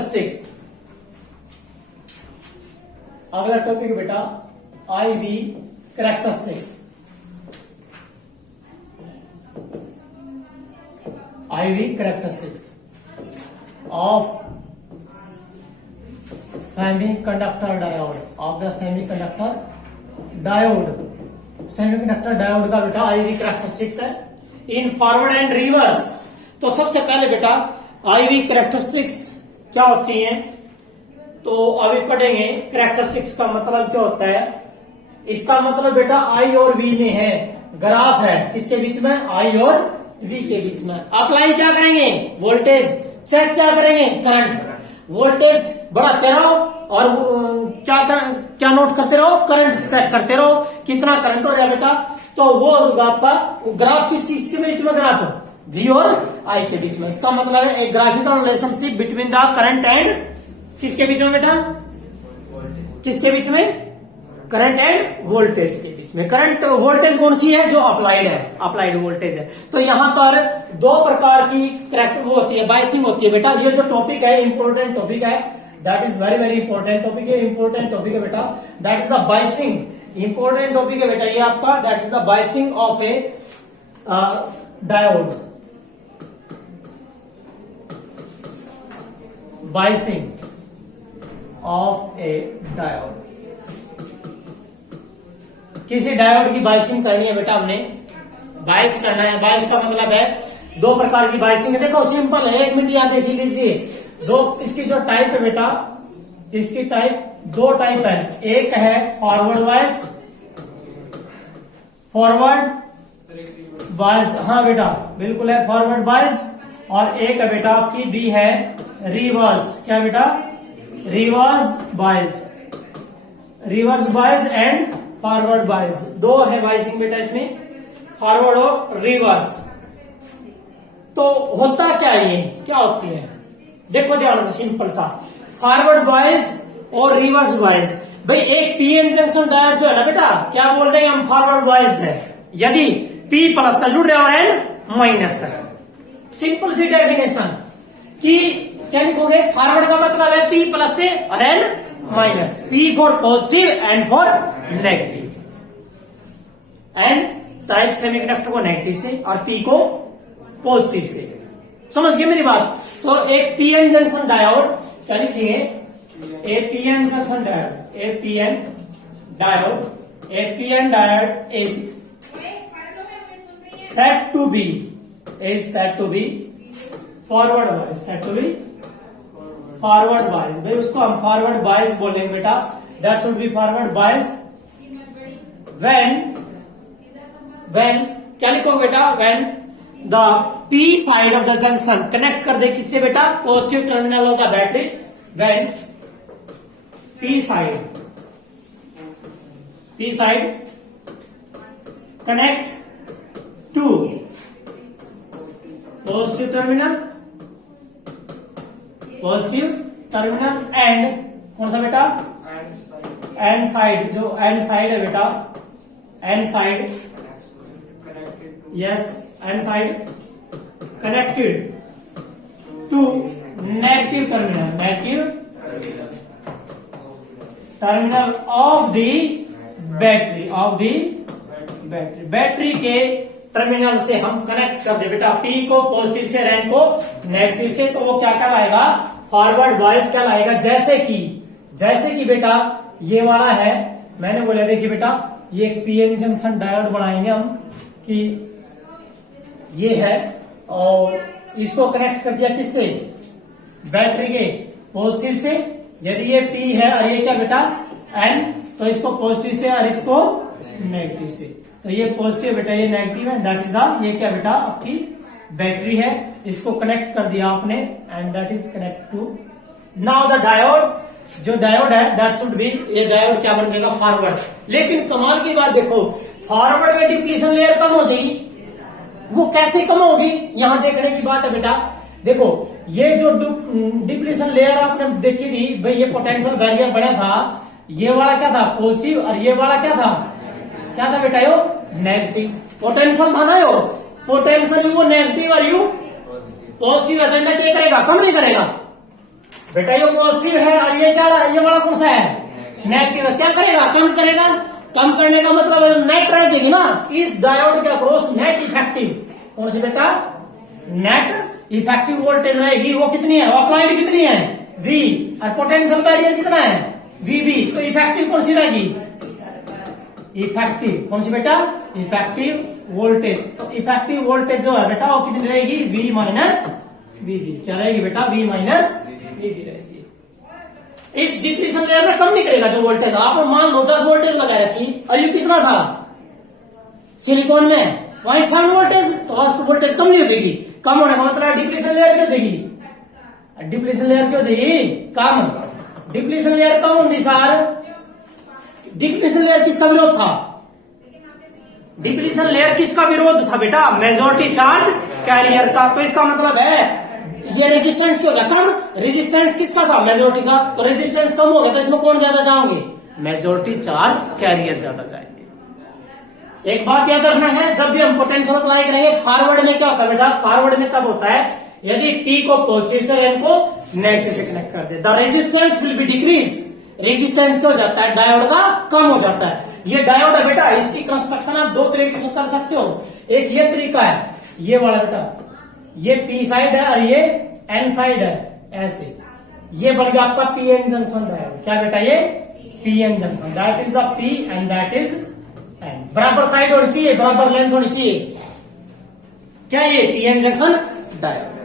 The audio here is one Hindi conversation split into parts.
कैरेक्टरिस्टिक्स। अगला टॉपिक बेटा IV characteristics. IV characteristics of semiconductor diode, of the semiconductor diode. Semiconductor diode का बेटा IV कैरेक्टरिस्टिक्स है इन फॉरवर्ड एंड रिवर्स। तो सबसे पहले बेटा IV कैरेक्टरिस्टिक्स क्या होती हैं, तो अभी पढ़ेंगे। कैरेक्टरिस्टिक्स का मतलब क्या होता है। इसका मतलब बेटा I और V में है, ग्राफ है किसके बीच में, I और V के बीच में। अप्लाई क्या करेंगे, वोल्टेज। चेक क्या करेंगे, करंट। वोल्टेज बढ़ाते रहो और क्या नोट करते रहो, करंट चेक करते रहो कितना करंट हो रहा है बेटा। तो वो ग्राफ किसके बीच में, ग्राफ V और I के बीच में। इसका मतलब है एक graphical relationship between the current and किसके बीच में बेटा, किसके बीच में, करंट एंड वोल्टेज के बीच में। करंट वोल्टेज कौन सी है, जो अप्लाइड है, अप्लाइड वोल्टेज है। तो यहां पर दो प्रकार की करंट वो होती है, बाइसिंग होती है बेटा। ये जो टॉपिक है इंपॉर्टेंट टॉपिक है, that is very very important topic है, इंपॉर्टेंट टॉपिक है बेटा। That is the biasing, important topic है बेटा ये आपका। That is the biasing of A diode, biasing of A diode. किसी डायोड की बाइसिंग करनी है बेटा, हमने बाइस करना है। बाइस का मतलब है दो प्रकार की बाइसिंग है। देखो सिंपल है, एक मिनट याद देख लीजिए। दो इसकी जो टाइप है बेटा, इसकी टाइप दो टाइप है। एक है फॉरवर्ड बाइस, फॉरवर्ड बाइस्ड, हाँ बेटा बिल्कुल है फॉरवर्ड बाइस्ड। और एक है बेटा आपकी बी है रिवर्स, क्या बेटा, reverse biased, reverse biased and forward biased. दो है बाइसिंग बेटा इसमें, फॉरवर्ड और रिवर्स। तो होता क्या ये, क्या होती है, देखो ध्यान से, सिंपल सा। फॉरवर्ड बाइस्ड और रिवर्स बाइस्ड। भाई एक पीएन जंक्शन डायोड जो है ना बेटा, क्या बोल रहे हैं हम, फॉरवर्ड बाइस्ड है यदि P प्लस तक जुड़ रहे और N माइनस तक। सिंपल सी डेफिनेशन कि क्या लिखोगे, फॉरवर्ड का मतलब है P प्लस से और N minus. P for positive, N for negative. N type semiconductor को नेगेटिव से और P को पॉजिटिव से। समझ गए मेरी बात। तो एक पीएन जंक्शन डायोड क्या लिखेंगे, APN junction diode, APN diode, APN diode is said to be, is said to be forward bias, said to be forward bias। भाई उसको हम forward bias बोलेंगे बेटा। that should be forward biased when क्या लिखो बेटा, when the P side of the junction connect कर दे किससे बेटा, पॉजिटिव टर्मिनल होगा battery. when P side connect to positive terminal and कौन सा बेटा, एन साइड, जो एन साइड है बेटा, N side, yes N side connected to negative terminal of the battery, battery के टर्मिनल से हम कनेक्ट कर दे बेटा, P को पॉजिटिव से, N को नेगेटिव से। तो वो क्या कहलाएगा, फॉरवर्ड बाइस कहलाएगा। जैसे कि बेटा ये वाला है, मैंने बोला देखिए बेटा, ये एक पीएन जंक्शन डायोड बनाएंगे हम कि ये है और इसको कनेक्ट कर दिया किससे, बैटरी के पॉजिटिव से। यदि ये P है और ये क्या बेटा N, तो इसको पॉजिटिव से और इसको नेगेटिव से। तो ये पॉजिटिव बेटा, ये नेगेटिव है, दैट इज द, ये क्या बेटा आपकी बैटरी है। इसको कनेक्ट कर दिया आपने and that is connect to now the diode. जो डायोड है दैट शुड बी, ये डायोड क्या बन जाएगा, फॉरवर्ड। लेकिन कमाल की बात देखो, फॉरवर्ड में डिप्लीशन लेयर कम हो जाएगी। वो कैसे कम होगी, यहां देखने की बात है बेटा। देखो ये जो डिप्लीशन लेयर आपने देखी थी भाई, ये पोटेंशियल बैरियर बना था, ये वाला क्या था पॉजिटिव और ये वाला क्या था बेटा, यो नेगेटिव। पोटेंशियल था ना, यो पोटेंशियल वो नेगेटिव और यू पॉजिटिव है, क्या करेगा, कम नहीं करेगा, बेटा ये पॉजिटिव है और ये क्या, ये वाला कौन सा है, नेगेटिव है। क्या करेगा, कम करेगा। कम करने का मतलब नेट रह जाएगी ना। इस डायोड के अक्रॉस नेट इफेक्टिव कौन सी बेटा, नेट इफेक्टिव वोल्टेज रहेगी। वो कितनी है, अप्लाइड कितनी है, V, और पोटेंशियल बैरियर कितना है, VB। तो इफेक्टिव कौन सी रहेगी, इफेक्टिव कौन सी बेटा, इफेक्टिव वोल्टेज। तो इफेक्टिव वोल्टेज जो है बेटा वो कितनी रहेगी, V माइनस VB। क्या रहेगी बेटा, V माइनस VB रहेगी। इस डिप्लीशन लेयर में कम निकलेगा जो वोल्टेज। आप मान लो 10 वोल्टेज लगा रखी और ये कितना था सिलिकॉन में 0.7 वोल्टेज, तो वोल्टेज कम नहीं हो जाएगी। कम होने का मतलब डिप्लीशन लेयर क्या हो जाएगी, डिप्लीशन लेयर क्या हो जाएगी, कम। डिप्लीशन लेयर कम होगी सर। डिप्लीशन लेयर किसका विरोध था, डिप्लीशन लेयर किसका विरोध था बेटा, मेजॉरिटी चार्ज कैरियर का। तो इसका मतलब है ये रेजिस्टेंस क्यों होगा कम, रेजिस्टेंस किसका था, मेजॉरिटी का। तो रेजिस्टेंस कम हो गया तो इसमें कौन ज्यादा जाओगे, मेजॉरिटी चार्ज कैरियर ज्यादा जाएंगे। एक बात याद रखना है, जब भी हम पोटेंशियल अप्लाई करेंगे फॉरवर्ड में क्या होता है बेटा, फॉरवर्ड में तब होता है यदि P को पॉजिटिव से N को नेगेटिव से कनेक्ट कर दे। The resistance will be decrease, resistance क्या हो जाता है, डायोड का कम हो जाता है। ये डायोड है बेटा, इसकी कंस्ट्रक्शन आप दो तरीके से कर सकते हो। एक ये तरीका है, ये वाला बेटा, ये P साइड है और ये N साइड है, ऐसे ये बन गया आपका PN जंक्शन डायोड। क्या बेटा, ये PN junction, that is the P and that is N। बराबर साइड होनी चाहिए, बराबर लेंथ होनी चाहिए। क्या ये PN जंक्शन डायोड।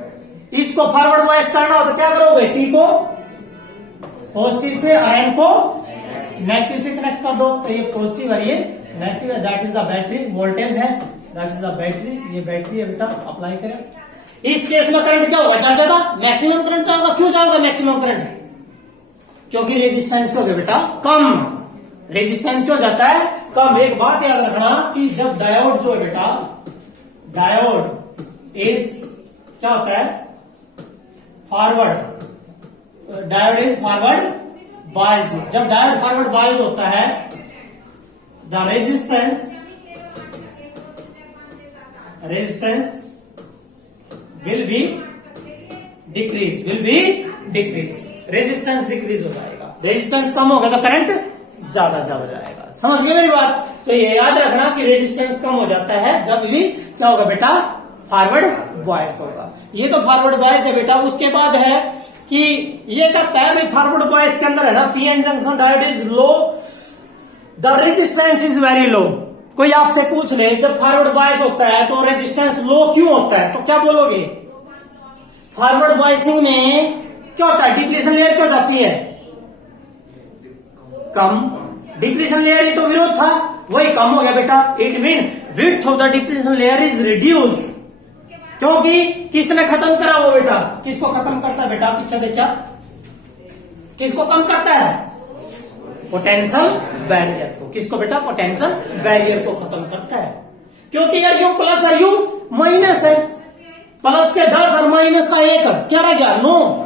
इसको फॉरवर्ड वाइज करना हो तो क्या करोगे, P को पॉजिटिव से और N को नेगेटिव से कनेक्ट कर दो। तो ये पॉजिटिव और ये नेगेटिव है, that is the battery voltage है, दैट इज द बैटरी। ये बैटरी है बेटा, अप्लाई करें। इस केस में करंट क्या होगा, ज्यादा मैक्सिमम करंट जाएगा। क्यों जाएगा मैक्सिमम करंट, क्योंकि रेजिस्टेंस क्या हो गया बेटा, कम। रेजिस्टेंस क्यों जाता है, कम। एक बात याद रखना कि जब डायोड जो है बेटा, डायोड इज क्या होता है, forward, diode is forward biased. जब डायोड फॉरवर्ड बायस्ड होता है, the resistance will be decrease, resistance decrease हो जाएगा। रेजिस्टेंस कम होगा तो करंट ज्यादा जाएगा। समझ गए मेरी बात। तो ये याद रखना कि रेजिस्टेंस कम हो जाता है जब भी क्या होगा बेटा, फॉरवर्ड बॉयस होगा। ये तो फॉरवर्ड बॉयस है बेटा। उसके बाद है कि ये कहता है भाई फॉरवर्ड बॉयस के अंदर है ना, PN junction diode is low, the resistance is very low. कोई आपसे पूछ ले जब फॉरवर्ड बॉयस होता है तो रेजिस्टेंस लो क्यों होता है, तो क्या बोलोगे, फॉरवर्ड बॉयसिंग में क्या होता है, डिप्लीशन लेयर क्यों जाती है, कम। डिप्लीशन लेयर ही तो विरोध था, वही कम हो गया बेटा। It mean width of the depletion layer is reduce, क्योंकि किसने खत्म करा वो बेटा, किसको खत्म करता है बेटा, पीछे देखा, किसको कम करता है, पोटेंशियल बैरियर को। किसको बेटा, पोटेंशियल बैरियर को खत्म करता है। क्योंकि यार यू प्लस और यू माइनस है, प्लस के 10 और माइनस का 1 क्या रह गया, नो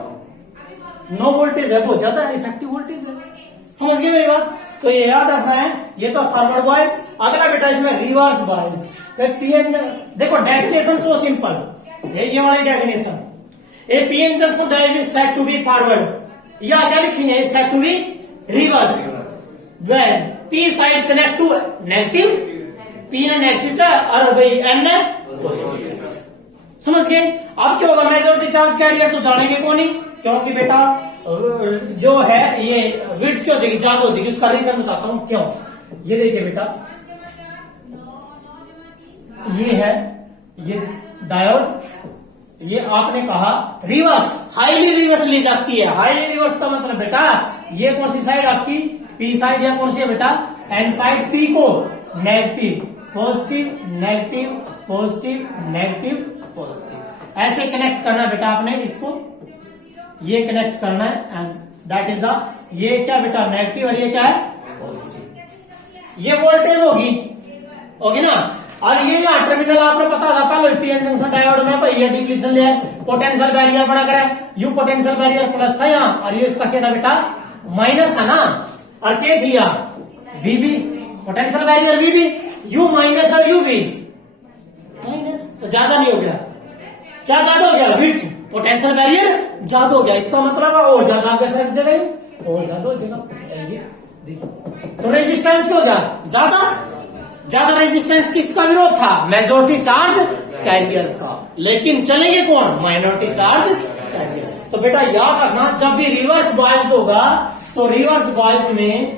वोल्टेज है, बहुत ज्यादा इफेक्टिव वोल्टेज है। समझ गए मेरी बात। तो ये याद रखना है, ये तो फॉरवर्ड बॉयस। अगला बेटा इसमें रिवर्स बॉयस। PN देखो डेफिनेशन सो सिंपल, ये वाली definition, a PN junction diode is said to be forward, या क्या लिखेंगे, said to be reverse when P side connect to negative, P ने नेगेटिव था और भाई N ने पॉजिटिव। समझ गए। अब क्या होगा, मेजॉरिटी चार्ज कैरियर तो जानेंगे कौन ही, क्योंकि बेटा जो है ये विड्थ क्यों हो जाएगी, ज्यादा हो जाएगी। उसका रीजन बताता हूं क्यों। ये देखिए बेटा, ये है ये डायोड, ये आपने कहा रिवर्स, हाईली रिवर्स ली जाती है। हाईली रिवर्स का मतलब बेटा, ये कौन सी साइड आपकी, P साइड, या कौन सी है बेटा, N साइड। P को negative positive negative positive negative positive ऐसे कनेक्ट करना बेटा आपने, इसको ये कनेक्ट करना है, एंड दैट इज द, ये क्या बेटा नेगेटिव और ये क्या है पॉजिटिव। ये वोल्टेज होगी ना। और ये यहाँ टर्मिनल आपने पता था पहले PN जंक्शन डायोड में, भाई ये डिप्लीशन लेयर पोटेंशियल बैरियर बना कर, यू पोटेंशियल बैरियर प्लस था यहाँ, और ये इसका क्या था बेटा, माइनस था ना, और क्या दिया VB, potential barrier VB, you minus और यू भी माइनस, तो ज्यादा नहीं हो गया। क्या ज्यादा हो गया, विड्थ पोटेंशियल बैरियर ज्यादा हो गया, इसका मतलब और ज्यादा आगे सरक जाएगा, और ज्यादा हो जाएगा। ये देखिए, तो रेजिस्टेंस हो गया ज्यादा, ज्यादा रेजिस्टेंस किसका विरोध था? मेजॉरिटी चार्ज कैरियर का। लेकिन चलेंगे कौन? Minority charge career. तो बेटा याद रखना, जब भी रिवर्स बॉयस्ड होगा तो रिवर्स बॉयस्ड में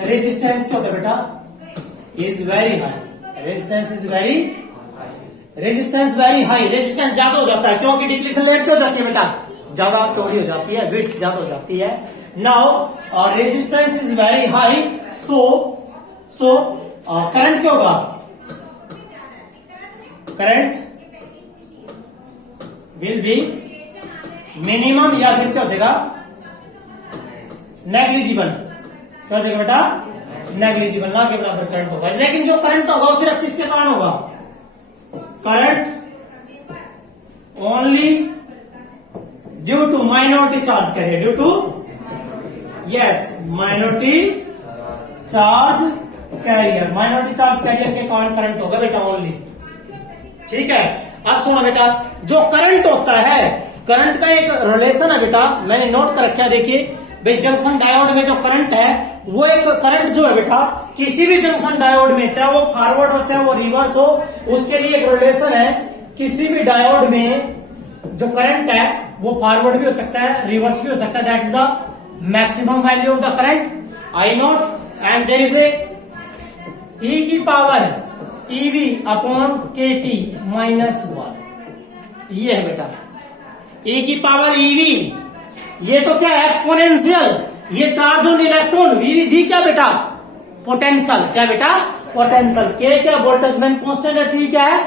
रेजिस्टेंस क्या होता है बेटा? Is very high, resistance is very, resistance very high, resistance ज्यादा हो जाता है क्योंकि डिप्लीशन लेयर क्या हो जाती है बेटा? ज्यादा चौड़ी हो जाती है, विड्थ ज्यादा हो जाती है। Now resistance is very high, so current क्या होगा? करंट विल बी मिनिमम या फिर क्या हो जाएगा? नेग्लिजिबल। क्या हो जाएगा बेटा? नेग्लिजिबल, ना के बराबर करंट होगा। लेकिन जो करंट होगा वो सिर्फ किसके कारण होगा? Current only due to minority charge carrier, due to, yes, minority charge carrier, minority charge carrier के कारण करंट होगा बेटा ओनली। ठीक है, अब सुनो बेटा, जो करंट होता है, करंट का एक रिलेशन है बेटा, मैंने नोट कर रखा है। देखिए भाई, जंक्शन डायोड में जो करंट है, वो एक करंट जो है बेटा, किसी भी जंक्शन डायोड में, चाहे वो फॉरवर्ड हो चाहे वो रिवर्स हो, उसके लिए एक रिलेशन है। किसी भी डायोड में जो करंट है वो फॉरवर्ड भी हो सकता है, रिवर्स भी हो सकता है। That is the maximum value of the current I naught, and there is e की पावर EV अपॉन KT -1, ये है बेटा e की पावर EV। ये तो क्या है? एक्सपोनेंशियल। ये चार्ज ऑन इलेक्ट्रॉन, V क्या बेटा? पोटेंशियल। क्या बेटा? पोटेंशियल। K क्या? बोल्टजमैन कांस्टेंट है। T क्या है?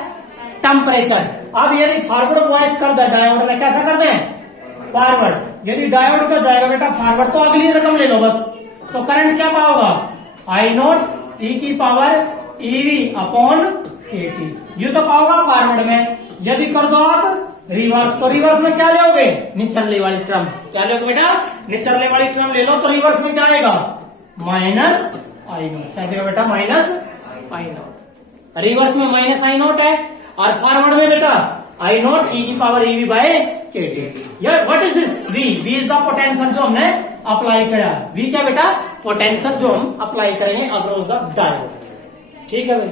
टेम्परेचर। अब यदि फॉरवर्ड बॉयस कर दे डायोड में, कैसा कर दे? फॉरवर्ड। यदि डायोड का जाएगा बेटा फॉरवर्ड, तो अगली रकम ले लो बस। तो करंट क्या पाओगा? I नॉट E की पावर EV अपॉन KT, ये तो पाओगा फॉरवर्ड में। यदि कर दो आप रिवर्स, तो रिवर्स में क्या लोगे? निचले वाली टर्म। क्या लोगे बेटा? निचले वाली टर्म ले लो, तो रिवर्स में क्या आएगा? Minus I naught. क्या जाएगा बेटा? Minus I naught. रिवर्स में माइनस आई नॉट है, और फॉरवर्ड में बेटा आई नॉट E की power EV by KT। What is this? V is the potential जो हमने अप्लाई करा। V क्या बेटा? पोटेंशियल जो हम अप्लाई करेंगे अक्रॉस द डायोड। ठीक है भाई।